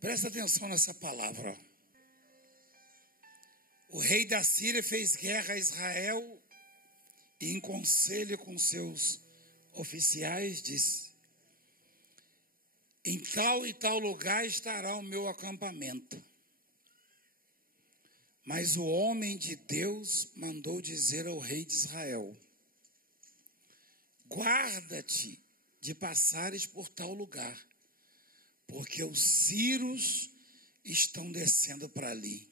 Presta atenção nessa palavra. O rei da Síria fez guerra a Israel e, em conselho com seus oficiais, disse: em tal e tal lugar estará o meu acampamento. Mas o homem de Deus mandou dizer ao rei de Israel: guarda-te de passares por tal lugar, porque os sírios estão descendo para ali.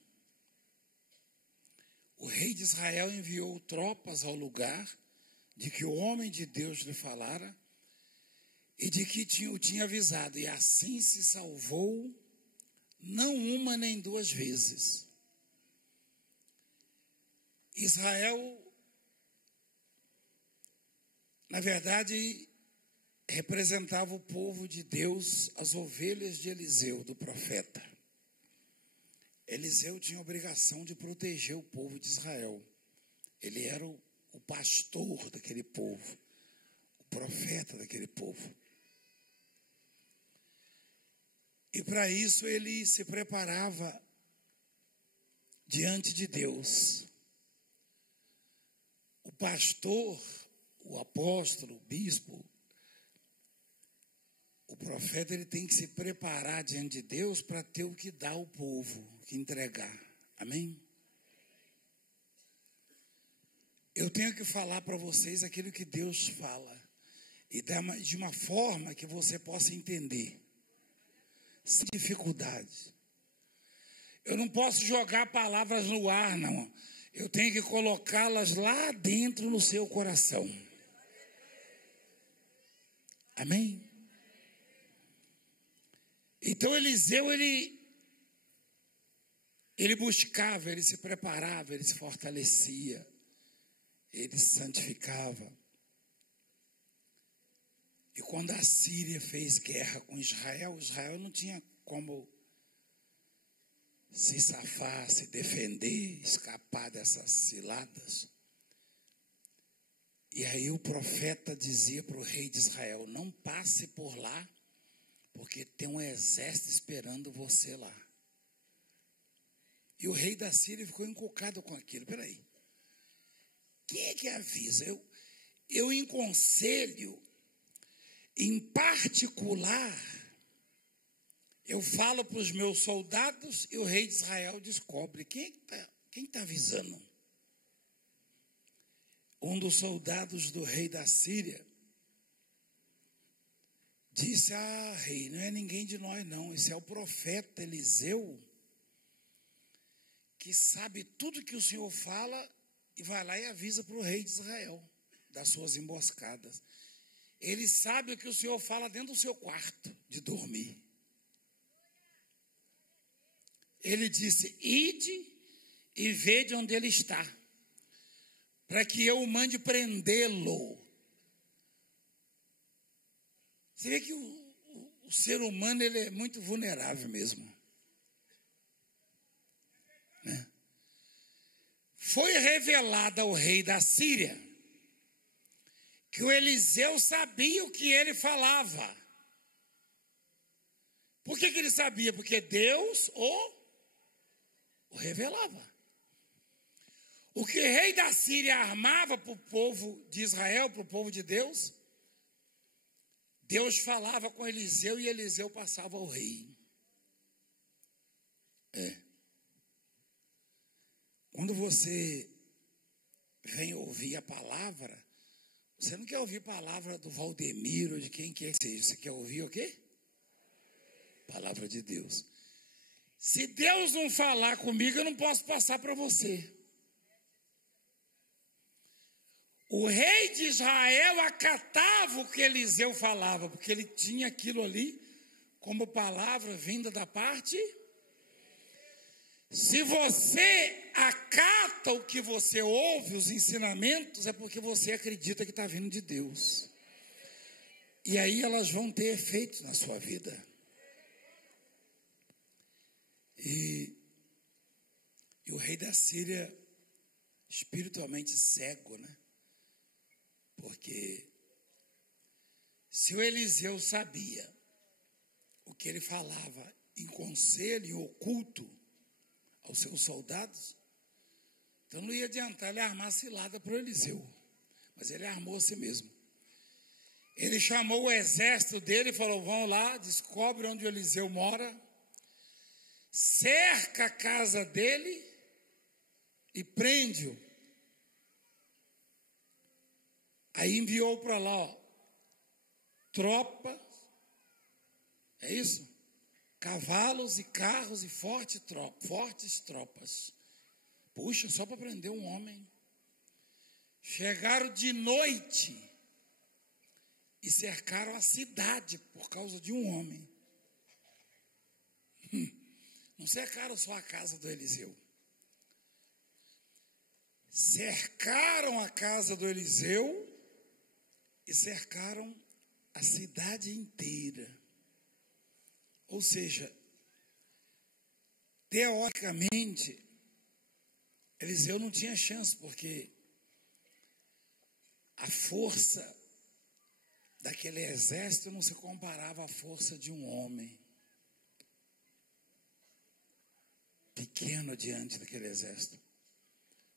O rei de Israel enviou tropas ao lugar de que o homem de Deus lhe falara e de que o tinha avisado, e assim se salvou, não uma nem duas vezes. Israel, na verdade, representava o povo de Deus, as ovelhas de Eliseu, do profeta. Eliseu tinha a obrigação de proteger o povo de Israel. Ele era o pastor daquele povo, o profeta daquele povo. E para isso ele se preparava diante de Deus. O pastor, o apóstolo, o bispo, o profeta, ele tem que se preparar diante de Deus para ter o que dar ao povo, o que entregar. Amém? Eu tenho que falar para vocês aquilo que Deus fala, e de uma forma que você possa entender, sem dificuldade. Eu não posso jogar palavras no ar, não. Eu tenho que colocá-las lá dentro no seu coração. Amém? Então Eliseu, ele buscava, ele se preparava, ele se fortalecia, ele se santificava. E quando a Síria fez guerra com Israel, Israel não tinha como se safar, se defender, escapar dessas ciladas. E aí o profeta dizia para o rei de Israel: não passe por lá, porque tem um exército esperando você lá. E o rei da Síria ficou encucado com aquilo. Peraí, quem é que avisa? Eu em conselho, em particular, eu falo para os meus soldados e o rei de Israel descobre. Quem está avisando? Um dos soldados do rei da Síria disse: ah, rei, não é ninguém de nós não, esse é o profeta Eliseu, que sabe tudo que o senhor fala e vai lá e avisa para o rei de Israel das suas emboscadas. Ele sabe o que o senhor fala dentro do seu quarto de dormir. Ele disse: ide e vede onde ele está, para que eu mande prendê-lo. Você vê que o ser humano, ele é muito vulnerável mesmo, né? Foi revelado ao rei da Síria que o Eliseu sabia o que ele falava. Por que ele sabia? Porque Deus o revelava. O que o rei da Síria armava para o povo de Israel, para o povo de Deus, Deus falava com Eliseu e Eliseu passava ao rei. Quando você vem ouvir a palavra, você não quer ouvir a palavra do Valdemiro, de quem quer que seja. Você quer ouvir o quê? Palavra de Deus. Se Deus não falar comigo, eu não posso passar para você. O rei de Israel acatava o que Eliseu falava, porque ele tinha aquilo ali como palavra vinda da parte. Se você acata o que você ouve, os ensinamentos, é porque você acredita que está vindo de Deus. E aí elas vão ter efeito na sua vida. E o rei da Síria, espiritualmente cego, né? Porque se o Eliseu sabia o que ele falava em conselho, em oculto, aos seus soldados. Então não ia adiantar ele armar cilada para o Eliseu, mas ele armou a si mesmo. Ele chamou o exército dele e falou: vão lá, descobre onde o Eliseu mora, cerca a casa dele e prende-o. Aí enviou para lá, ó, tropas, é isso? Cavalos e carros e fortes tropas. Puxa, só para prender um homem. Chegaram de noite e cercaram a cidade por causa de um homem. Não cercaram só a casa do Eliseu. Cercaram a casa do Eliseu e cercaram a cidade inteira. Ou seja, teoricamente, Eliseu não tinha chance, porque a força daquele exército não se comparava à força de um homem pequeno diante daquele exército.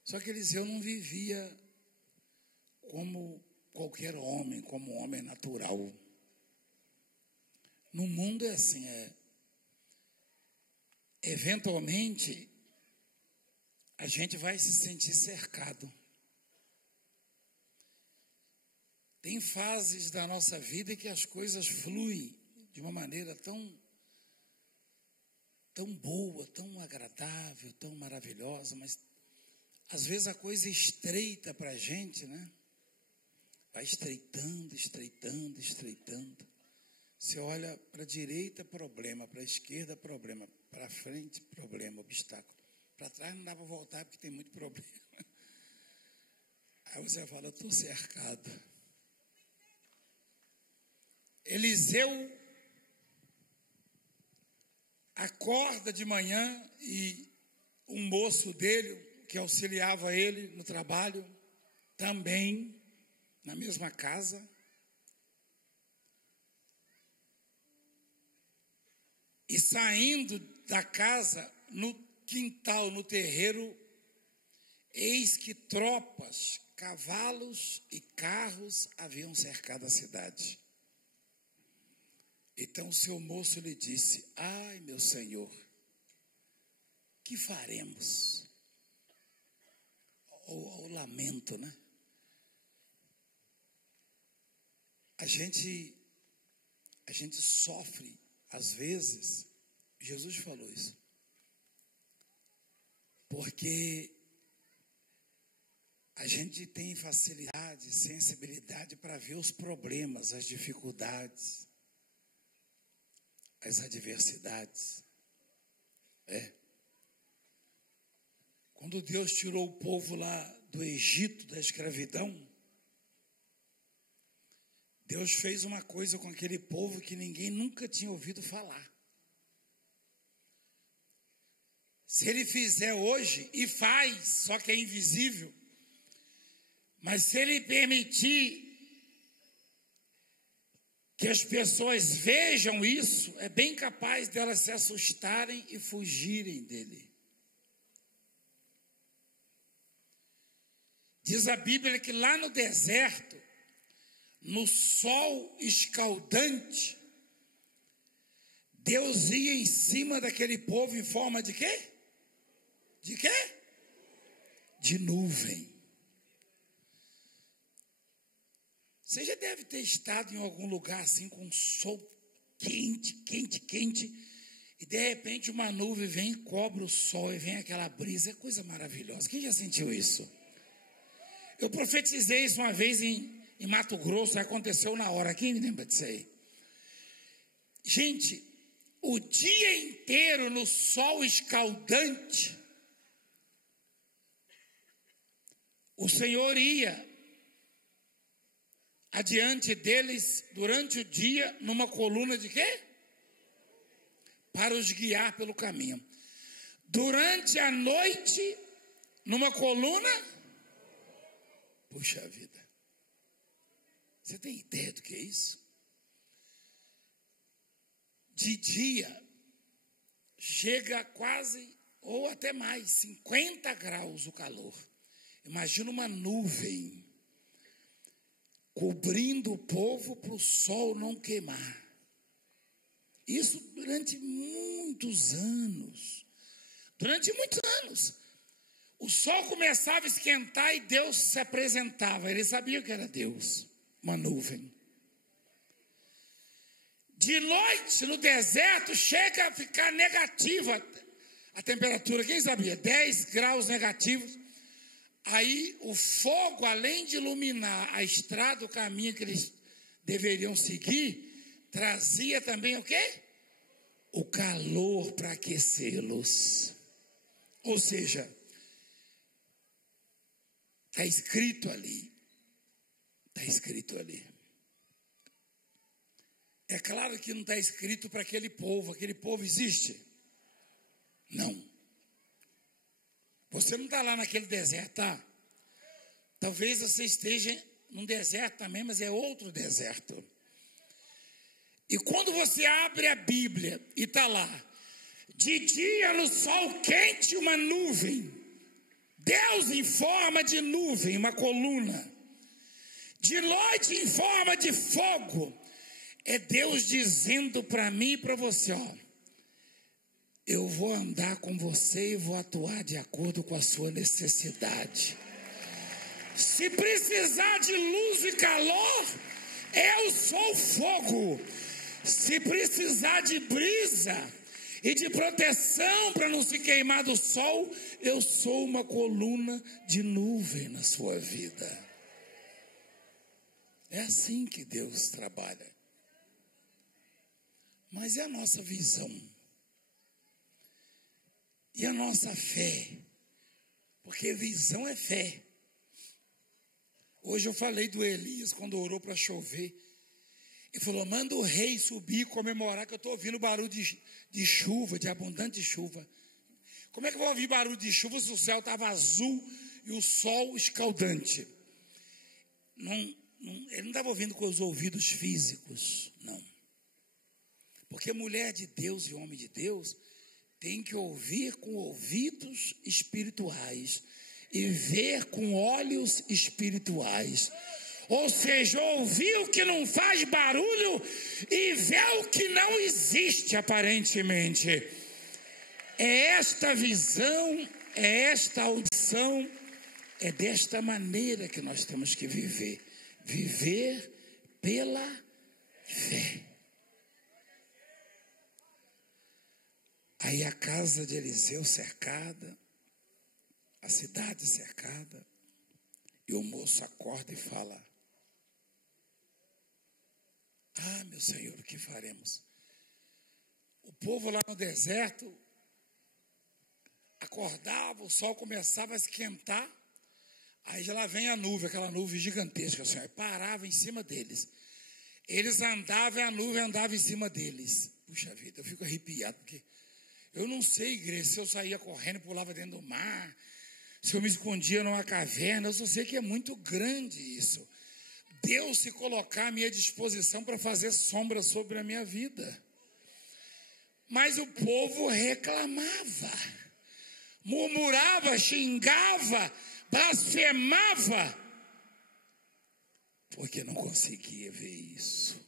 Só que Eliseu não vivia como qualquer homem, como um homem natural. No mundo é assim, eventualmente a gente vai se sentir cercado. Tem fases da nossa vida que as coisas fluem de uma maneira tão boa, tão agradável, tão maravilhosa, mas às vezes a coisa estreita para a gente, né? Vai estreitando. Você olha para a direita, problema, para a esquerda, problema, para frente, problema, obstáculo. Para trás não dá para voltar porque tem muito problema. Aí você fala: eu estou cercado. Eliseu acorda de manhã e um moço dele, que auxiliava ele no trabalho, também na mesma casa, e saindo da casa, no quintal, no terreiro, eis que tropas, cavalos e carros haviam cercado a cidade. Então o seu moço lhe disse: ai, meu senhor, que faremos? O lamento, né? A gente sofre, às vezes, Jesus falou isso, porque a gente tem facilidade, sensibilidade para ver os problemas, as dificuldades, as adversidades. Quando Deus tirou o povo lá do Egito, da escravidão, Deus fez uma coisa com aquele povo que ninguém nunca tinha ouvido falar. Se ele fizer hoje, e faz, só que é invisível, mas se ele permitir que as pessoas vejam isso, é bem capaz delas se assustarem e fugirem dele. Diz a Bíblia que lá no deserto, no sol escaldante, Deus ia em cima daquele povo em forma de quê? De quê? De nuvem. Você já deve ter estado em algum lugar assim com um sol quente, e de repente uma nuvem vem e cobre o sol e vem aquela brisa, é coisa maravilhosa. Quem já sentiu isso? Eu profetizei isso uma vez em Mato Grosso, aconteceu na hora. Quem me lembra disso aí? Gente, o dia inteiro no sol escaldante, o Senhor ia adiante deles durante o dia numa coluna de quê? Para os guiar pelo caminho. Durante a noite, numa coluna, puxa vida. Você tem ideia do que é isso? De dia, chega quase, ou até mais, 50 graus o calor. Imagina uma nuvem cobrindo o povo para o sol não queimar. Isso durante muitos anos. Durante muitos anos. O sol começava a esquentar e Deus se apresentava. Ele sabia que era Deus, uma nuvem. De noite, no deserto, chega a ficar negativa a temperatura. Quem sabia? 10 graus negativos. Aí o fogo, além de iluminar a estrada, o caminho que eles deveriam seguir, trazia também o quê? O calor para aquecê-los. Ou seja, está escrito ali. Está escrito ali. É claro que não está escrito para aquele povo existe? Não. Você não está lá naquele deserto, tá? Talvez você esteja num deserto também, mas é outro deserto. E quando você abre a Bíblia e está lá, de dia no sol quente uma nuvem, Deus em forma de nuvem, uma coluna, de noite em forma de fogo, é Deus dizendo para mim e para você, ó, eu vou andar com você e vou atuar de acordo com a sua necessidade. Se precisar de luz e calor, eu sou fogo. Se precisar de brisa e de proteção para não se queimar do sol, eu sou uma coluna de nuvem na sua vida. É assim que Deus trabalha. Mas é a nossa visão. E a nossa fé, porque visão é fé. Hoje eu falei do Elias, quando orou para chover. Ele falou, manda o rei subir e comemorar, que eu estou ouvindo barulho de chuva, de abundante chuva. Como é que eu vou ouvir barulho de chuva se o céu estava azul e o sol escaldante? Ele não estava ouvindo com os ouvidos físicos, não. Porque mulher de Deus e homem de Deus tem que ouvir com ouvidos espirituais e ver com olhos espirituais. Ou seja, ouvir o que não faz barulho e ver o que não existe aparentemente. É esta visão, é esta audição, é desta maneira que nós temos que viver. Viver pela fé. Aí a casa de Eliseu cercada, a cidade cercada, e o moço acorda e fala, ah, meu Senhor, o que faremos? O povo lá no deserto acordava, o sol começava a esquentar, aí já lá vem a nuvem, aquela nuvem gigantesca, Senhor, parava em cima deles. Eles andavam e a nuvem andava em cima deles. Puxa vida, eu fico arrepiado, porque eu não sei, igreja, se eu saía correndo e pulava dentro do mar, se eu me escondia numa caverna, eu só sei que é muito grande isso. Deus se colocar à minha disposição para fazer sombra sobre a minha vida. Mas o povo reclamava, murmurava, xingava, blasfemava, porque não conseguia ver isso.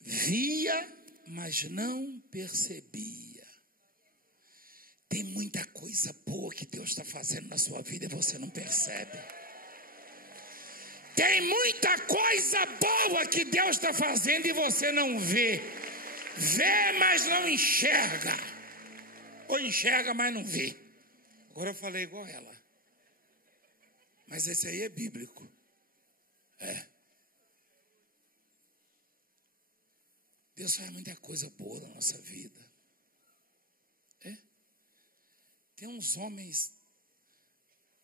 Via, mas não percebia. Tem muita coisa boa que Deus está fazendo na sua vida e você não percebe. Tem muita coisa boa que Deus está fazendo e você não vê. Vê, mas não enxerga. Ou enxerga, mas não vê. Agora eu falei igual ela. Mas esse aí é bíblico. É. Deus faz muita coisa boa na nossa vida. É. Tem uns homens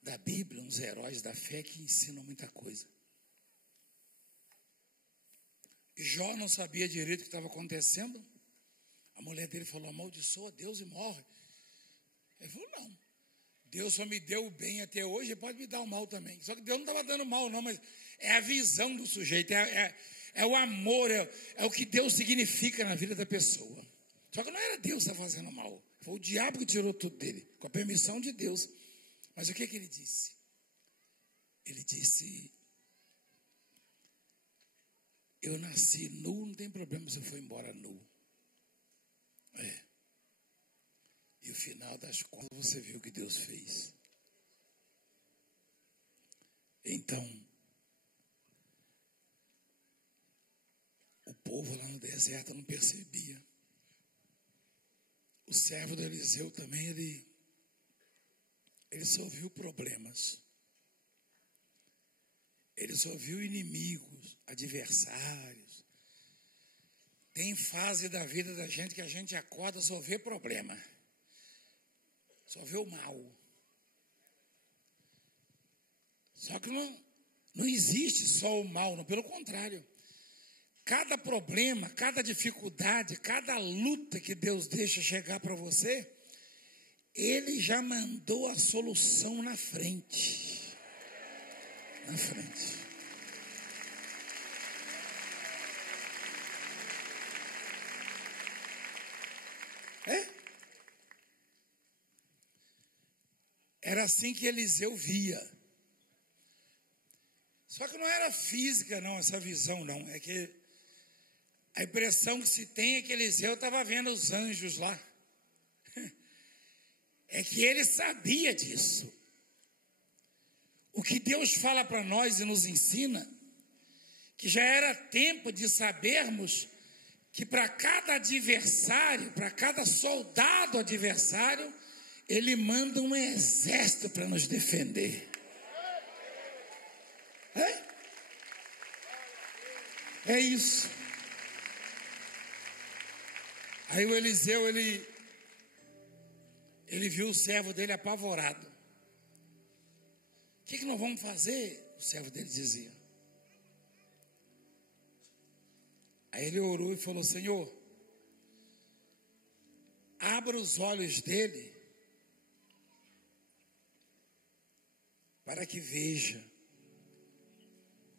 da Bíblia, uns heróis da fé que ensinam muita coisa. Jó não sabia direito o que estava acontecendo. A mulher dele falou, amaldiçoa Deus e morre. Ele falou, não. Deus só me deu o bem até hoje, ele pode me dar o mal também. Só que Deus não estava dando mal não, mas é a visão do sujeito, é o amor, é o que Deus significa na vida da pessoa. Só que não era Deus que estava fazendo mal. Foi o diabo que tirou tudo dele, com a permissão de Deus. Mas o que ele disse? Ele disse: eu nasci nu, não tem problema se eu for embora nu. E o final das contas, você viu o que Deus fez. Então, o povo lá no deserto não percebia. O servo do Eliseu também, ele só viu problemas. Ele só viu inimigos, adversários. Tem fase da vida da gente que a gente acorda só vê problema. Só vê o mal. Só que não existe só o mal, não, pelo contrário. Cada problema, cada dificuldade, cada luta que Deus deixa chegar para você, Ele já mandou a solução na frente. Na frente. Era assim que Eliseu via. Só que não era física, não, essa visão, não. É que a impressão que se tem é que Eliseu estava vendo os anjos lá. É que ele sabia disso. O que Deus fala para nós e nos ensina, que já era tempo de sabermos que para cada adversário, para cada soldado adversário, Ele manda um exército para nos defender. É isso. Aí o Eliseu, ele viu o servo dele apavorado. O que nós vamos fazer? O servo dele dizia. Aí ele orou e falou: Senhor, abra os olhos dele para que veja.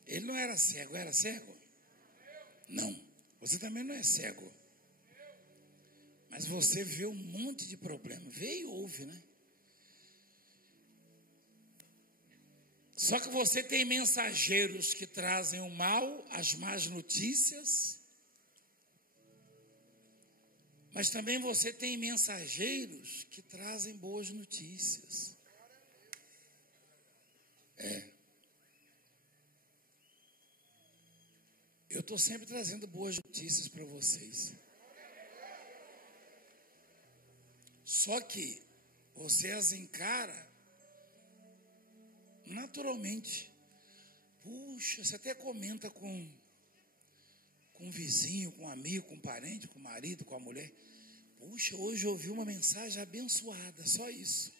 Ele não era cego, era cego? Não, você também não é cego. Mas você vê um monte de problema. Vê e ouve, né? Só que você tem mensageiros que trazem o mal, as más notícias. Mas também você tem mensageiros que trazem boas notícias. Eu estou sempre trazendo boas notícias para vocês. Só que você as encara naturalmente. Puxa, você até comenta com um vizinho, com um amigo, com um parente, com o marido, com a mulher. Puxa, hoje eu ouvi uma mensagem abençoada, só isso.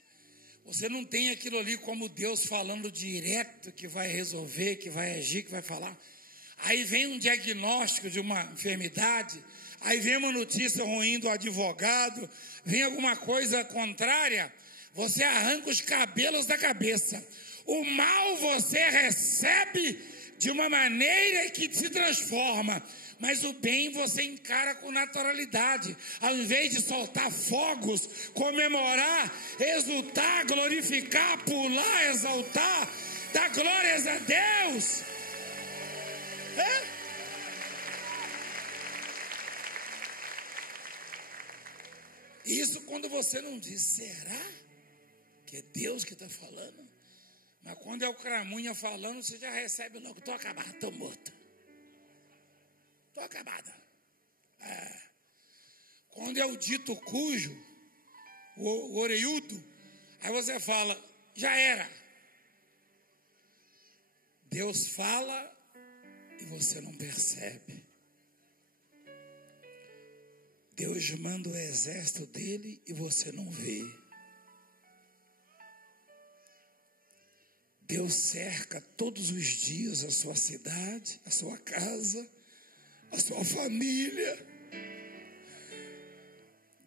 Você não tem aquilo ali como Deus falando direto, que vai resolver, que vai agir, que vai falar. Aí vem um diagnóstico de uma enfermidade, aí vem uma notícia ruim do advogado, vem alguma coisa contrária, você arranca os cabelos da cabeça. O mal você recebe de uma maneira que se transforma, mas o bem você encara com naturalidade. Ao invés de soltar fogos, comemorar, exultar, glorificar, pular, exaltar, dar glórias a Deus. Isso quando você não diz, será que é Deus que está falando? Mas quando é o cramunha falando, você já recebe logo, estou acabado, estou morto. Estou acabada. Quando é o dito cujo, o orelhudo, aí você fala, já era. Deus fala e você não percebe. Deus manda o exército dele e você não vê. Deus cerca todos os dias a sua cidade, a sua casa, a sua família.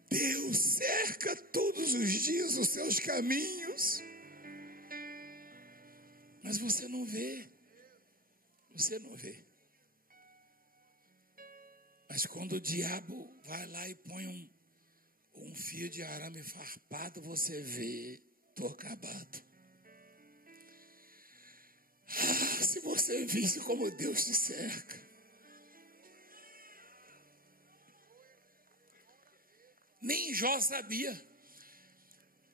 Deus cerca todos os dias os seus caminhos. Mas você não vê. Você não vê. Mas quando o diabo vai lá e põe um fio de arame farpado, você vê, estou acabado. Ah, se você visse como Deus te cerca. Nem Jó sabia.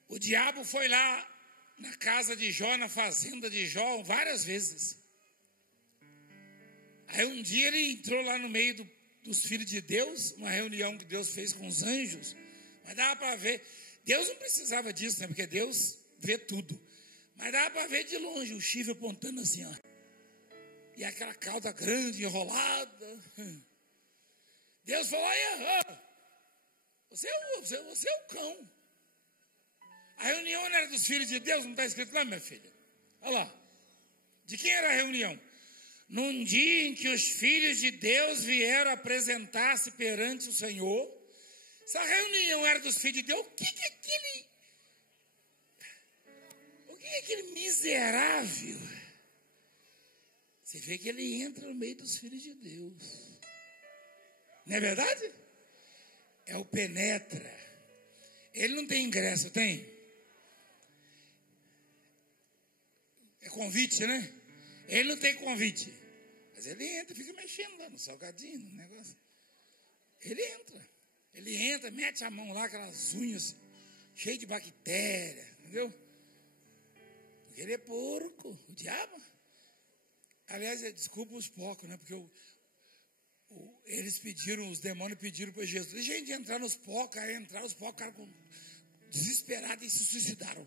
O diabo foi lá na casa de Jó, na fazenda de Jó, várias vezes. Aí um dia ele entrou lá no meio dos filhos de Deus, uma reunião que Deus fez com os anjos, mas dava para ver. Deus não precisava disso, né? Porque Deus vê tudo. Mas dava para ver de longe o chifre apontando assim, ó. E aquela cauda grande, enrolada. Deus falou, você é o cão. A reunião não era dos filhos de Deus, não está escrito lá, minha filha? Olha lá. De quem era a reunião? Num dia em que os filhos de Deus vieram apresentar-se perante o Senhor. Se a reunião era dos filhos de Deus, o que é aquele miserável? Você vê que ele entra no meio dos filhos de Deus. Não é verdade? É o penetra. Ele não tem ingresso, tem? É convite, né? Ele não tem convite. Mas ele entra, fica mexendo lá no salgadinho, no negócio. Ele entra, mete a mão lá, aquelas unhas cheias de bactéria, entendeu? Porque ele é porco, o diabo. Aliás, desculpa os porcos, né? Porque os demônios pediram para Jesus, deixa a gente entrar nos porcos, aí entraram os porcos, ficaram desesperados e se suicidaram.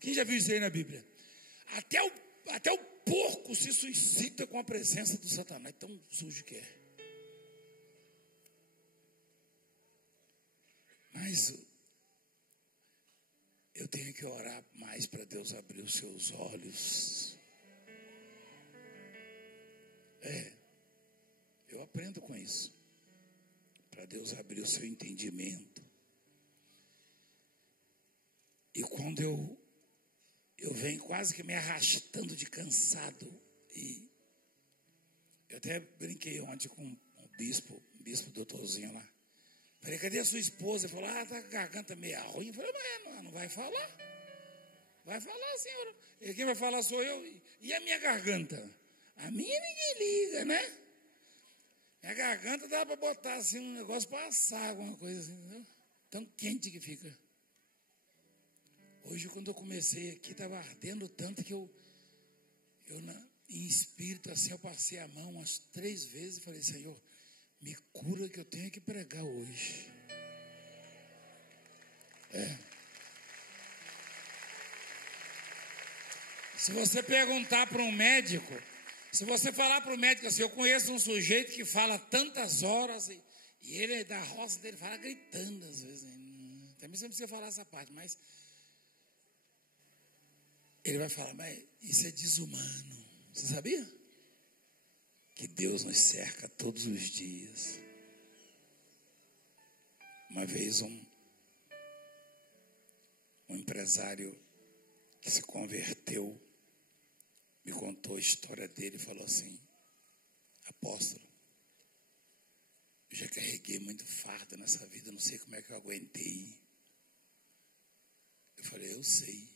Quem já viu isso aí na Bíblia? Até o porco se suicida com a presença do Satanás, tão sujo que é. Mas eu tenho que orar mais para Deus abrir os seus olhos. Eu aprendo com isso. Para Deus abrir o seu entendimento. E quando eu venho quase que me arrastando de cansado. E eu até brinquei ontem com o bispo doutorzinho lá. Falei, cadê a sua esposa? Ele falou, tá com a garganta meio ruim. Eu falei, mas não vai falar. Vai falar, senhora. E quem vai falar sou eu. E a minha garganta? A minha ninguém liga, né? Minha garganta dá para botar assim um negócio para assar, alguma coisa assim, entendeu? Tão quente que fica. Hoje, quando eu comecei aqui, estava ardendo tanto que em espírito, assim, eu passei a mão umas 3 vezes e falei, Senhor, me cura que eu tenho que pregar hoje. Se você perguntar para um médico, se você falar para o médico assim, eu conheço um sujeito que fala tantas horas e ele, da roça dele, fala gritando às vezes. Também você não precisa falar essa parte, mas ele vai falar, mas isso é desumano. Você sabia? Que Deus nos cerca todos os dias. Uma vez um empresário que se converteu me contou a história dele e falou assim, apóstolo, eu já carreguei muito fardo nessa vida, não sei como é que eu aguentei. Eu falei, eu sei.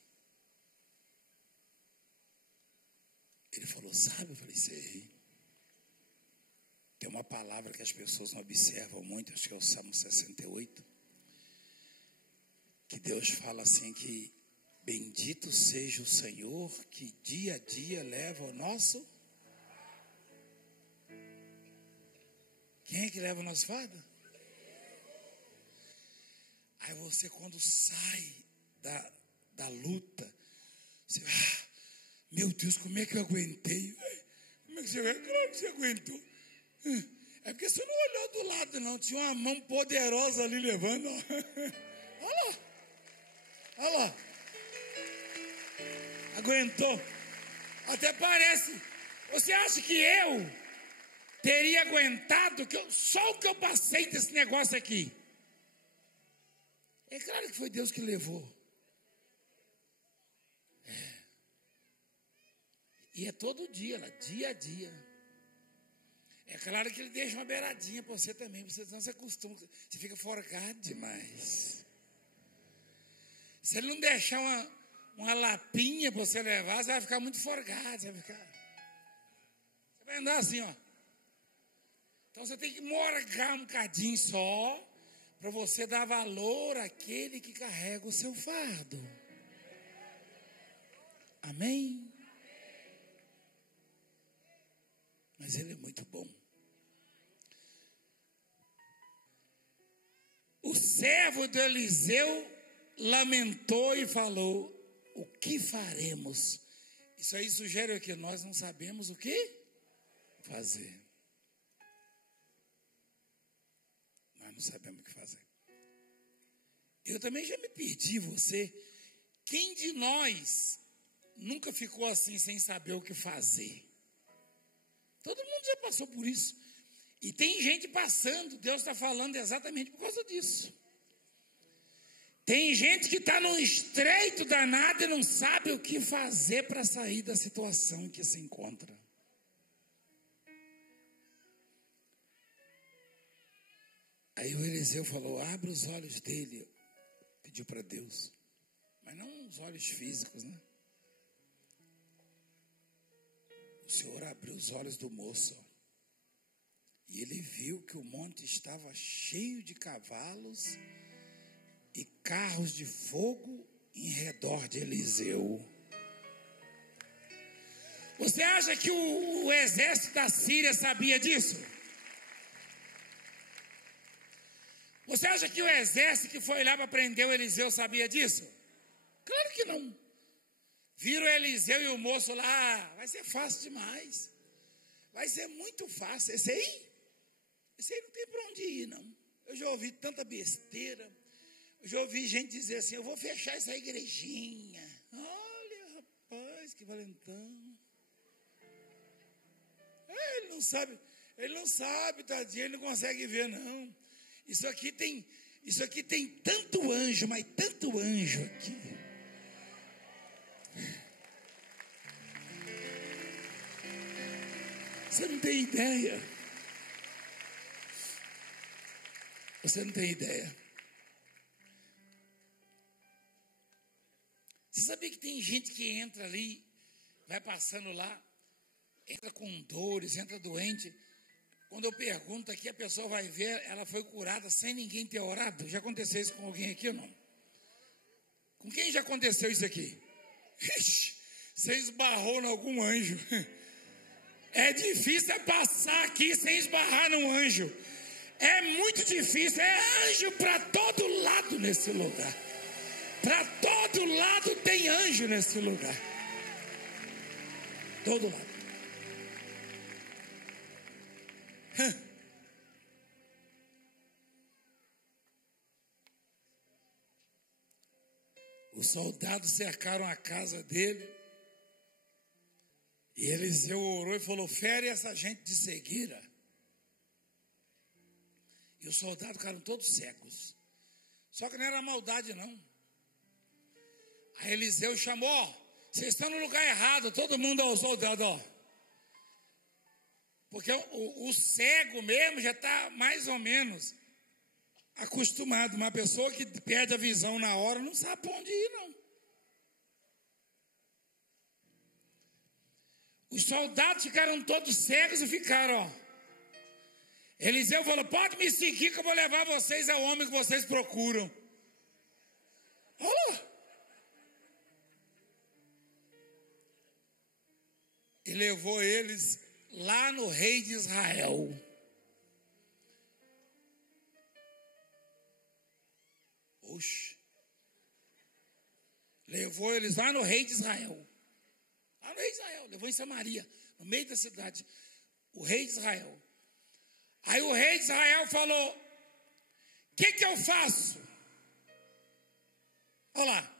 Ele falou, sabe? Eu falei, sei. Tem uma palavra que as pessoas não observam muito, acho que é o Salmo 68, que Deus fala assim que bendito seja o Senhor que dia a dia leva o nosso... Quem é que leva o nosso fardo? Aí você, quando sai da luta, você... meu Deus, como é que eu aguentei? Como é que você aguentou? Claro que você aguentou. É porque você não olhou do lado, não. Tinha uma mão poderosa ali levando. Olha lá. Olha lá. Aguentou. Até parece. Você acha que eu teria aguentado só o que eu passei desse negócio aqui? É claro que foi Deus que levou. E é todo dia, dia a dia. É claro que ele deixa uma beiradinha para você também, senão você acostuma, você fica forgado demais. Se ele não deixar uma lapinha para você levar, você vai ficar muito forgado, você vai andar assim, ó. Então você tem que morgar um bocadinho só, para você dar valor àquele que carrega o seu fardo. Amém? Mas ele é muito bom. O servo de Eliseu lamentou e falou: o que faremos? Isso aí sugere o que? Nós não sabemos o que fazer. Nós não sabemos o que fazer. Eu também já me perdi, você. Quem de nós nunca ficou assim sem saber o que fazer? Todo mundo já passou por isso. E tem gente passando, Deus está falando exatamente por causa disso. Tem gente que está num estreito danado e não sabe o que fazer para sair da situação em que se encontra. Aí o Eliseu falou: abre os olhos dele. Pediu para Deus. Mas não os olhos físicos, né? O Senhor abriu os olhos do moço. E ele viu que o monte estava cheio de cavalos e carros de fogo em redor de Eliseu. Você acha que o exército da Síria sabia disso? Você acha que o exército que foi lá para prender o Eliseu sabia disso? Claro que não. Viram Eliseu e o moço lá, vai ser fácil demais. Vai ser muito fácil. Esse aí não tem para onde ir, não. Eu já ouvi tanta besteira. Eu já ouvi gente dizer assim: eu vou fechar essa igrejinha. Olha, rapaz, que valentão. Ele não sabe, tadinho, ele não consegue ver, não. Isso aqui tem tanto anjo, mas tanto anjo aqui. Você não tem ideia. Você não tem ideia. Você sabia que tem gente que entra ali, vai passando lá, entra com dores, entra doente. Quando eu pergunto aqui, a pessoa vai ver, ela foi curada sem ninguém ter orado. Já aconteceu isso com alguém aqui ou não? Com quem já aconteceu isso aqui? Ixi, você esbarrou em algum anjo. É difícil passar aqui sem esbarrar num anjo. É muito difícil. É anjo para todo lado nesse lugar. Para todo lado tem anjo nesse lugar. Todo lado. Os soldados cercaram a casa dele. E Eliseu orou e falou: fere essa gente de cegueira. E os soldados ficaram todos cegos. Só que não era maldade, não. Aí Eliseu chamou: vocês estão no lugar errado, todo mundo ao soldado, ó. Porque o cego mesmo já está mais ou menos acostumado. Uma pessoa que perde a visão na hora não sabe para onde ir, não. Os soldados ficaram todos cegos e ficaram, ó. Eliseu falou: pode me seguir que eu vou levar vocês ao homem que vocês procuram. Olha. E levou eles lá no rei de Israel. Oxe. Levou eles lá no rei de Israel. Lá no rei de Israel. Levou em Samaria, no meio da cidade. O rei de Israel. Aí o rei de Israel falou: o que eu faço? Olha lá.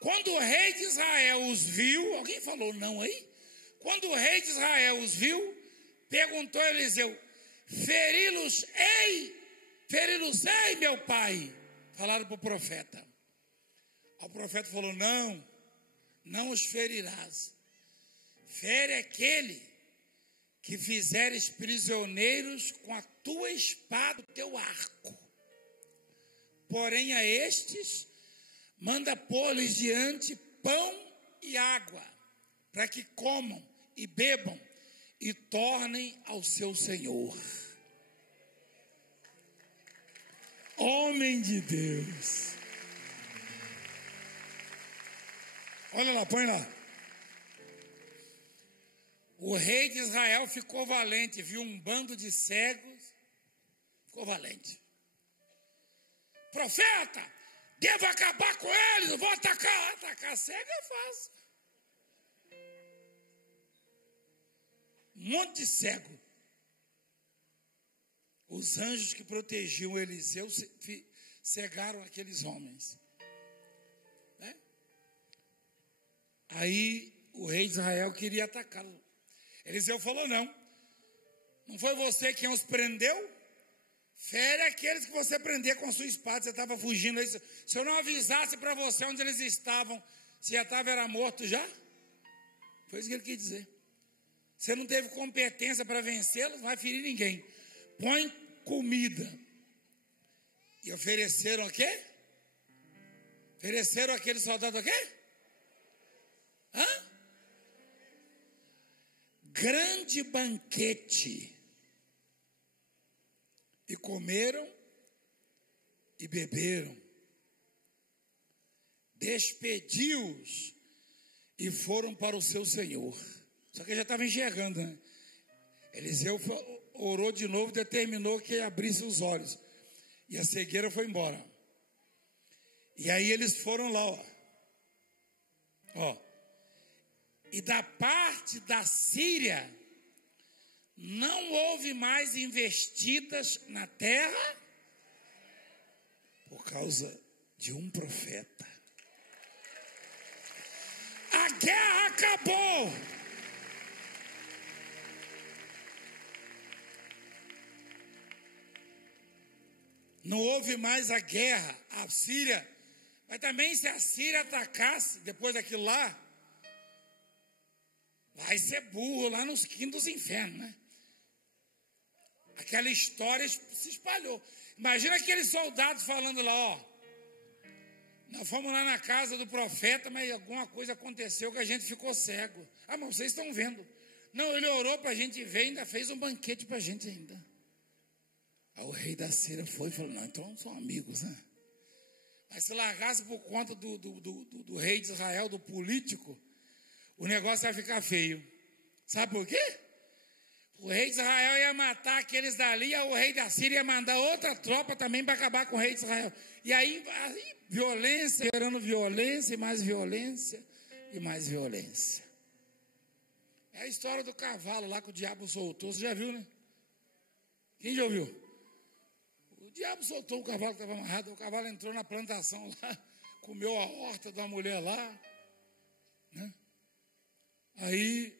Quando o rei de Israel os viu, alguém falou não aí? Quando o rei de Israel os viu, perguntou a Eliseu: feri-los ei, meu pai. Falaram para o profeta. O profeta falou: não os ferirás. Fere aquele que fizeres prisioneiros com a tua espada, o teu arco. Porém a estes manda pôr-lhes diante pão e água, para que comam e bebam e tornem ao seu Senhor. Homem de Deus. Olha lá, põe lá. O rei de Israel ficou valente, viu um bando de cegos, ficou valente. Profeta, devo acabar com eles, eu vou atacar. Atacar cego é fácil. Um monte de cego. Os anjos que protegiam Eliseu cegaram aqueles homens. Né? Aí o rei de Israel queria atacá-lo. Eliseu falou, não foi você quem os prendeu? Fere aqueles que você prender com a sua espada. Você estava fugindo. Se eu não avisasse para você onde eles estavam, você já era morto já? Foi isso que ele quis dizer. Você não teve competência para vencê-los, não vai ferir ninguém. Põe comida. E ofereceram o quê? Ofereceram aquele soldado o quê? Grande banquete. E comeram e beberam. Despediu-os e foram para o seu senhor. Só que já estava enxergando, né? Eliseu orou de novo, determinou que abrisse os olhos. E a cegueira foi embora. E aí eles foram lá, ó. E da parte da Síria, não houve mais investidas na terra por causa de um profeta. A guerra acabou. Não houve mais a guerra. A Síria, mas também se a Síria atacasse depois daquilo lá, vai ser burro lá nos quintos dos infernos, né? Aquela história se espalhou. Imagina aqueles soldados falando lá, nós fomos lá na casa do profeta, mas alguma coisa aconteceu que a gente ficou cego. Mas vocês estão vendo. Não, ele orou para a gente ver, ainda fez um banquete para a gente ainda. Aí o rei da Síria foi e falou, não, então são amigos, né? Mas se largasse por conta do rei de Israel, do político, o negócio ia ficar feio. Sabe por quê? O rei de Israel ia matar aqueles dali, e o rei da Síria ia mandar outra tropa também para acabar com o rei de Israel. E aí violência, gerando violência, e mais violência, e mais violência. É a história do cavalo lá que o diabo soltou. Você já viu, né? Quem já ouviu? O diabo soltou o cavalo que estava amarrado, o cavalo entrou na plantação lá, comeu a horta de uma mulher lá, né? Aí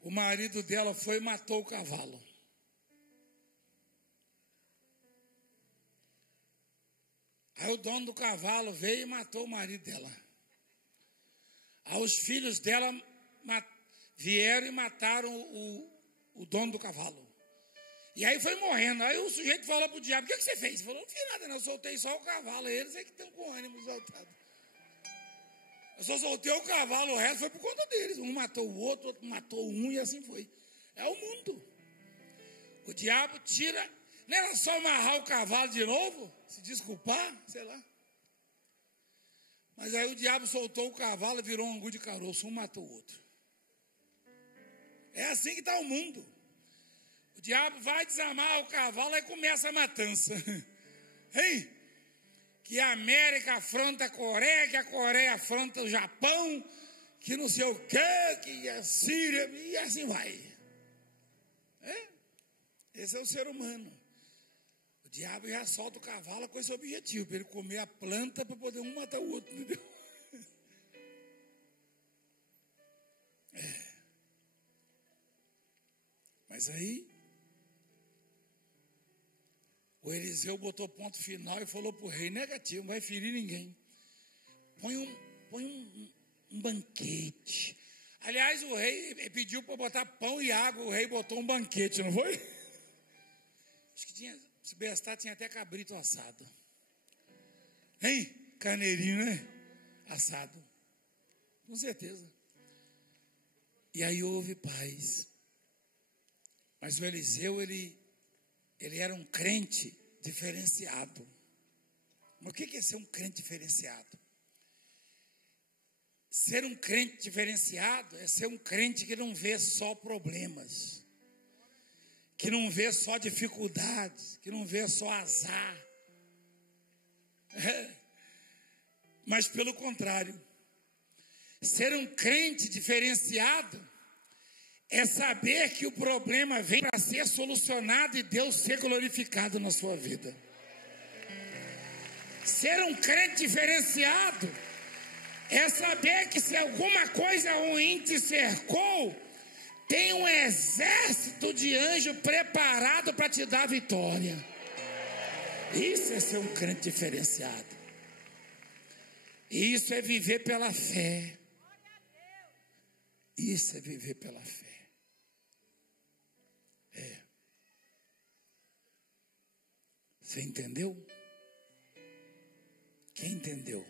o marido dela foi e matou o cavalo. Aí o dono do cavalo veio e matou o marido dela. Aí os filhos dela vieram e mataram o dono do cavalo. E aí foi morrendo. Aí o sujeito falou pro diabo, o que você fez? Ele falou, não fiz nada, não, eu soltei só o cavalo. Eles é que estão com ânimo exaltado. Eu só soltei o cavalo, o resto foi por conta deles. Um matou o outro matou um e assim foi. É o mundo. O diabo tira. Não era só amarrar o cavalo de novo? Se desculpar? Sei lá. Mas aí o diabo soltou o cavalo e virou um angu de caroço. Um matou o outro. É assim que está o mundo. O diabo vai desamar o cavalo e começa a matança. Ei! Que a América afronta a Coreia, que a Coreia afronta o Japão, que não sei o quê, que a Síria, e assim vai. Esse é o ser humano. O diabo já solta o cavalo com esse objetivo, para ele comer a planta para poder um matar o outro, entendeu? Mas aí o Eliseu botou ponto final e falou para o rei, negativo, não vai ferir ninguém. Põe um banquete. Aliás, o rei pediu para botar pão e água, o rei botou um banquete, não foi? Acho que tinha, se bestar, tinha até cabrito assado. Hein? Carneirinho, né? Assado. Com certeza. E aí houve paz. Mas o Eliseu, ele era um crente diferenciado. Mas o que é ser um crente diferenciado? Ser um crente diferenciado é ser um crente que não vê só problemas, que não vê só dificuldades, que não vê só azar. Mas pelo contrário, ser um crente diferenciado é saber que o problema vem para ser solucionado e Deus ser glorificado na sua vida. Ser um crente diferenciado é saber que se alguma coisa ruim te cercou, tem um exército de anjos preparado para te dar vitória. Isso é ser um crente diferenciado. Isso é viver pela fé. Isso é viver pela fé. Você entendeu? Quem entendeu?